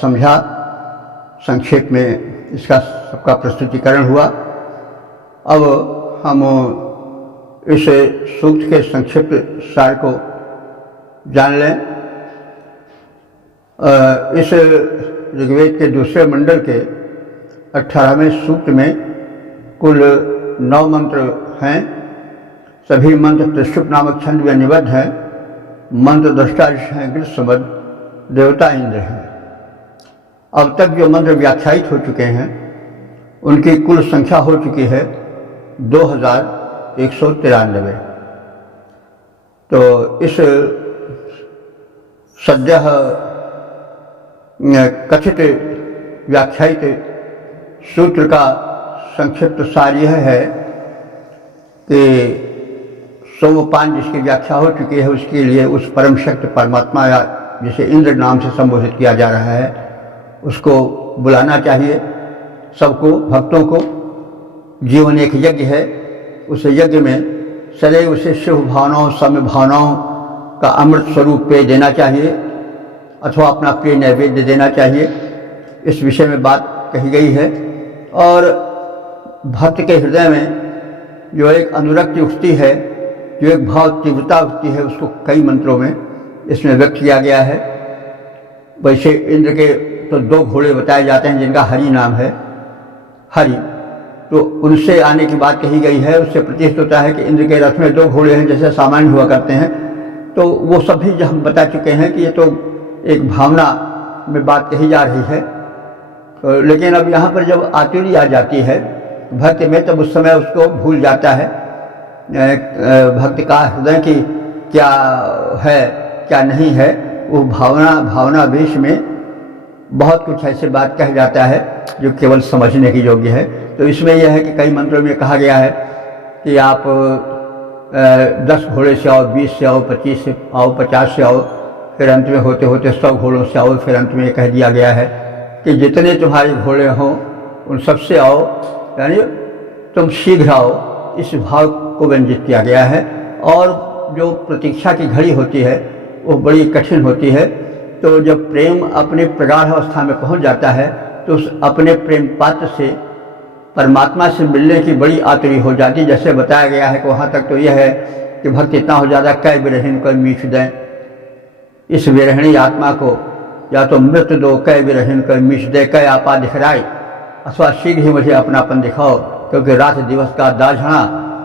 समझा। संक्षेप में इसका सबका प्रस्तुतिकरण हुआ। अब हम इस सूक्त के संक्षिप्त सार को जान लें। इस ऋग्वेद के दूसरे मंडल के 18वें सूक्त में कुल 9 मंत्र हैं। सभी मंत्र त्रिशुप नामक छंद में निबद्ध हैं। मंत्र दृष्टा ऋषि हैं, ग्रीष्मबद्ध देवता इंद्र हैं। अब तक जो मंत्र व्याख्यायित हो चुके हैं उनकी कुल संख्या हो चुकी है 2193। तो इस सद्य कथित व्याख्यायित सूत्र का संक्षिप्त सार यह है कि सोमपान जिसकी व्याख्या हो चुकी है उसके लिए उस परम शक्ति परमात्मा या जिसे इंद्र नाम से संबोधित किया जा रहा है उसको बुलाना चाहिए। सबको, भक्तों को। जीवन एक यज्ञ है, उस यज्ञ में सदैव उसे शुभ भावनाओं, सौम्य भावनाओं का अमृत स्वरूप पेय देना चाहिए अथवा अपना प्रिय नैवेद्य देना चाहिए। इस विषय में बात कही गई है। और भक्त के हृदय में जो एक अनुरक्ति उठती है, जो एक भाव तीव्रता उठती है, उसको कई मंत्रों में इसमें व्यक्त किया गया है। वैसे इंद्र के तो 2 घोड़े बताए जाते हैं जिनका हरि नाम है, हरि। तो उनसे आने की बात कही गई है। उससे प्रतीत होता है कि इंद्र के रथ में 2 घोड़े हैं जैसे सामान्य हुआ करते हैं। तो वो सब भी जो हम बता चुके हैं कि ये तो एक भावना में बात कही जा रही है। लेकिन अब यहाँ पर जब आतुरी आ जाती है भक्त में, तब उस समय उसको भूल जाता है भक्त का हृदय की क्या है क्या नहीं है। वो भावना वेश में बहुत कुछ ऐसे बात कह जाता है जो केवल समझने की योग्य है। तो इसमें यह है कि कई मंत्रों में कहा गया है कि आप 10 घोड़े से आओ, 20 से आओ, 25 से आओ, 50 से आओ, फिर अंत में होते होते 100 घोड़ों से आओ। फिर अंत में ये कह दिया गया है कि जितने तुम्हारे घोड़े हों उन सबसे आओ, यानी तुम शीघ्र आओ। इस भाव को व्यंजित किया गया है। और जो प्रतीक्षा की घड़ी होती है वो बड़ी कठिन होती है। तो जब प्रेम अपने प्रगाढ़ अवस्था में पहुंच जाता है तो उस अपने प्रेम पात्र से परमात्मा से मिलने की बड़ी आतुरी हो जाती। जैसे बताया गया है कि वहाँ तक तो यह है कि भक्त इतना हो जाता, कै विरहीन कर मीठ दें, इस विरहिणी आत्मा को या तो मृत्यु दो, कै विरहीन कर मीठ दे, कै आपा दिखराई, अथवा शीघ्र ही मुझे अपनापन दिखाओ, क्योंकि रात दिवस का दाझना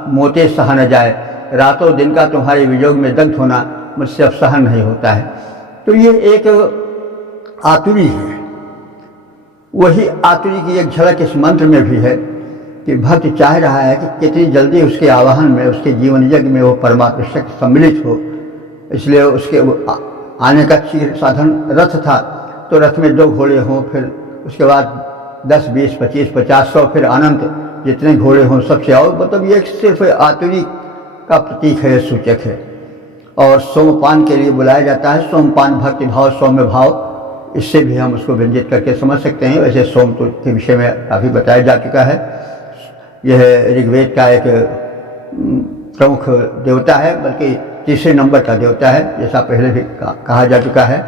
मोते सहा न जाए। रातों दिन का तुम्हारे वियोग में दग्ध होना मुझसे अब सहन नहीं होता है। तो ये एक आतुरी है। वही आतुरी की एक झलक इस मंत्र में भी है कि भक्त चाह रहा है कि कितनी जल्दी उसके आवाहन में, उसके जीवन यज्ञ में वो परमात्मा शक्ति सम्मिलित हो। इसलिए उसके आने का शीघ्र साधन रथ था, तो रथ में 2 घोड़े हों, फिर उसके बाद 10, 20, 25, 50, 100, फिर अनंत जितने घोड़े हों सबसे आओ। मतलब ये सिर्फ आतुरी का प्रतीक है, सूचक है। और सोमपान के लिए बुलाया जाता है। सोमपान भक्ति भाव, सौम्य भाव, इससे भी हम उसको व्यंजित करके समझ सकते हैं। वैसे सोम तो के विषय में काफ़ी बताया जा चुका है। यह ऋग्वेद का एक प्रमुख देवता है, बल्कि तीसरे नंबर का देवता है, जैसा पहले भी कहा जा चुका है।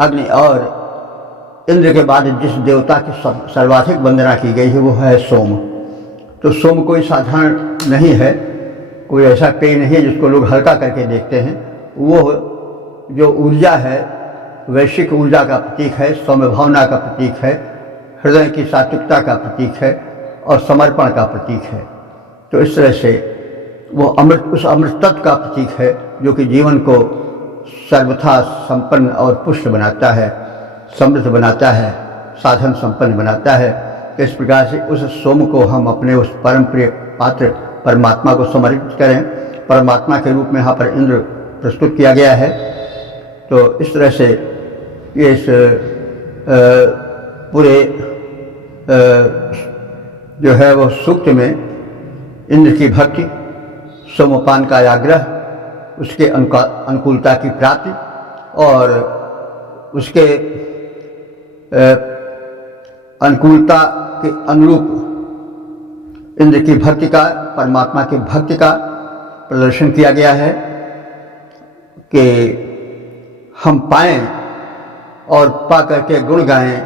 अग्नि और इंद्र के बाद जिस देवता की सर्वाधिक वंदना की गई है वो है सोम। तो सोम कोई साधारण नहीं है, कोई ऐसा पेय नहीं है जिसको लोग हल्का करके देखते हैं। वो जो ऊर्जा है, वैश्विक ऊर्जा का प्रतीक है, सौम्य भावना का प्रतीक है, हृदय की सात्विकता का प्रतीक है और समर्पण का प्रतीक है। तो इस तरह से वो अमृत, उस अमृत तत्व का प्रतीक है जो कि जीवन को सर्वथा संपन्न और पुष्ट बनाता है, समृद्ध बनाता है, साधन संपन्न बनाता है। इस प्रकार से उस सोम को हम अपने उस परम प्रिय पात्र परमात्मा को समर्पित करें। परमात्मा के रूप में यहाँ पर इंद्र प्रस्तुत किया गया है। तो इस तरह से ये इस पूरे जो है वो सूक्त में इंद्र की भक्ति, सोमपान का आग्रह, उसके अनुकूलता की प्राप्ति और उसके अनुकूलता के अनुरूप इंद्र की भक्ति का, परमात्मा की भक्ति का प्रदर्शन किया गया है कि हम पाएं और पा करके गुण गाएं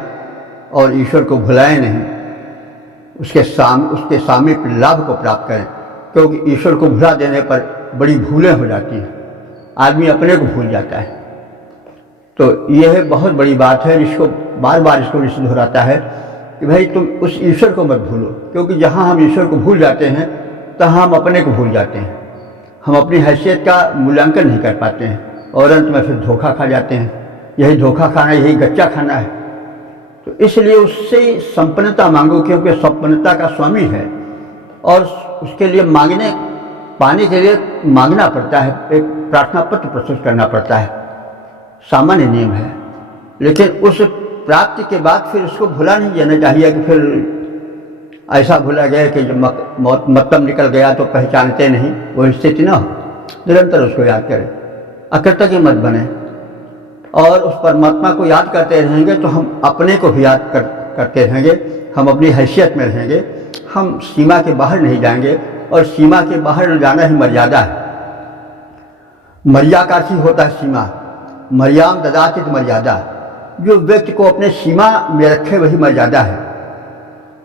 और ईश्वर को भुलाएं नहीं, उसके सामीप्य लाभ को प्राप्त करें। क्योंकि ईश्वर को भुला देने पर बड़ी भूलें हो जाती हैं, आदमी अपने को भूल जाता है। तो यह बहुत बड़ी बात है, इसको बार बार इसको ऋषि दोहराता है कि भाई तुम उस ईश्वर को मत भूलो। क्योंकि जहाँ हम ईश्वर को भूल जाते हैं तहाँ हम अपने को भूल जाते हैं, हम अपनी हैसियत का मूल्यांकन नहीं कर पाते हैं और अंत में फिर धोखा खा जाते हैं। यही धोखा खाना, यही गच्चा खाना है। तो इसलिए उससे संपन्नता मांगो, क्योंकि संपन्नता का स्वामी है और उसके लिए पाने के लिए मांगना पड़ता है, एक प्रार्थना पत्र प्रस्तुत करना पड़ता है, सामान्य नियम है। लेकिन उस प्राप्ति के बाद फिर उसको भुला नहीं जाना चाहिए कि फिर ऐसा भुला गया कि जब मतलब निकल गया तो पहचानते नहीं, वो स्थिति ना हो। निरंतर उसको याद करें, अकृतज्ञ मत बने और उस परमात्मा को याद करते रहेंगे तो हम अपने को भी याद करते रहेंगे, हम अपनी हैसियत में रहेंगे, हम सीमा के बाहर नहीं जाएंगे। और सीमा के बाहर न जाना ही मर्यादा है। मर्यादा का अर्थ ही होता है सीमा, मर्याम ददाचित मर्यादा। जो व्यक्ति को अपने सीमा में रखे वही मर्यादा है।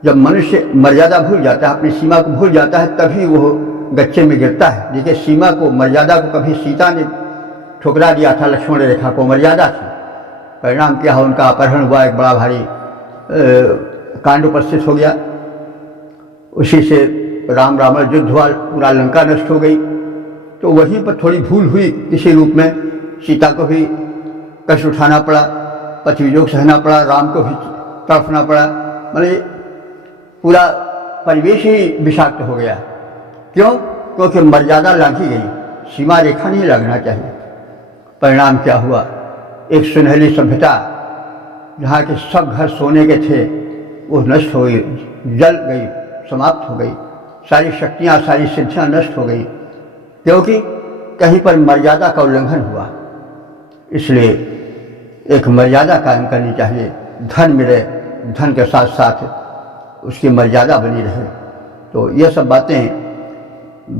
जब मनुष्य मर्यादा भूल जाता है, अपनी सीमा को भूल जाता है, तभी वो गच्चे में गिरता है। देखिए, सीमा को, मर्यादा को कभी सीता ने ठुकरा दिया था, लक्ष्मण रेखा को मर्यादा थी। परिणाम क्या हो, उनका अपहरण हुआ, एक बड़ा भारी कांड उपस्थित हो गया। उसी से राम रावण युद्ध हुआ, पूरा लंका नष्ट हो गई। तो वहीं पर थोड़ी भूल हुई किसी रूप में, सीता को भी कष्ट उठाना पड़ा, पति वियोग सहना पड़ा, राम को भी तड़फना पड़ा। मतलब पूरा परिवेश ही विषाक्त हो गया। क्यों? क्योंकि मर्यादा लांघी गई, सीमा रेखा नहीं लगना चाहिए। परिणाम क्या हुआ, एक सुनहली सभ्यता जहाँ के सब घर सोने के थे वो नष्ट हो गई, जल गई, समाप्त हो गई। सारी शक्तियाँ, सारी सिद्धियाँ नष्ट हो गई। क्योंकि कहीं पर मर्यादा का उल्लंघन हुआ, इसलिए एक मर्यादा कायम करनी चाहिए। धन मिले, धन के साथ साथ उसकी मर्यादा बनी रहे। तो ये सब बातें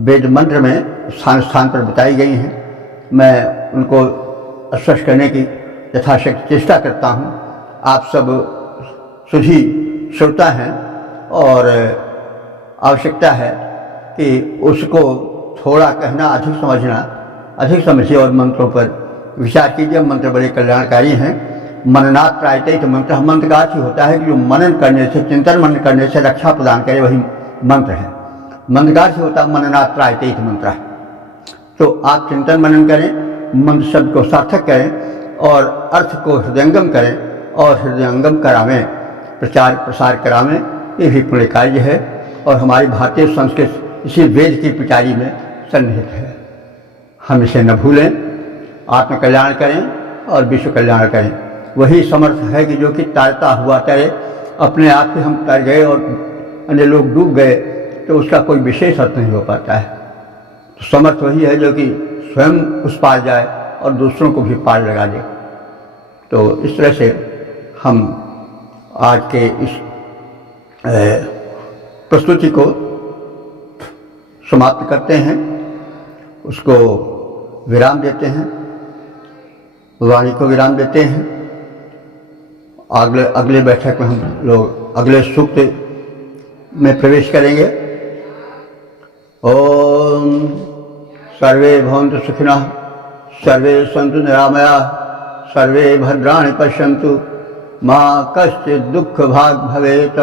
वेद मंत्र में स्थान स्थान पर बताई गई हैं। मैं उनको स्पष्ट करने की यथाशक्ति चेष्टा करता हूँ। आप सब सुधी श्रोता हैं और आवश्यकता है कि उसको थोड़ा कहना, अधिक समझिए और मंत्रों पर विचार कीजिए। मंत्र बड़े कल्याणकारी हैं। मननात् त्रायते मंत्र, मंत्र का अर्थ ही होता है कि जो मनन करने से, चिंतन मनन करने से रक्षा प्रदान करे, वही मंत्र है। मंत्र का अर्थ होता है मननात् त्रायते मंत्र। तो आप चिंतन मनन करें, मंत्र शब्द को सार्थक करें और अर्थ को हृदयंगम करें और हृदयंगम करावें, प्रचार प्रसार करावें। ये भी पुण्य कार्य है और हमारी भारतीय संस्कृति इसी वेद की पिटारी में सन्निहित है। हम इसे न भूलें, आत्म कल्याण करें और विश्व कल्याण करें। वही समर्थ है कि जो कि तैरता हुआ तैरे। अपने आप ही हम तैर गए और अन्य लोग डूब गए तो उसका कोई विशेष अर्थ नहीं हो पाता है। तो समर्थ वही है जो कि स्वयं उस पार जाए और दूसरों को भी पार लगा दे। तो इस तरह से हम आज के इस प्रस्तुति को समाप्त करते हैं, उसको विराम देते हैं, वाणी को विराम देते हैं। अगले बैठक में हम लोग अगले सूक्त में प्रवेश करेंगे। ओम सर्वे भवन्तु सुखिनः, सर्वे सन्तु निरामयाः, सर्वे भद्राणि पश्यन्तु, मा कश्चित् दुःखभाग् भवेत्।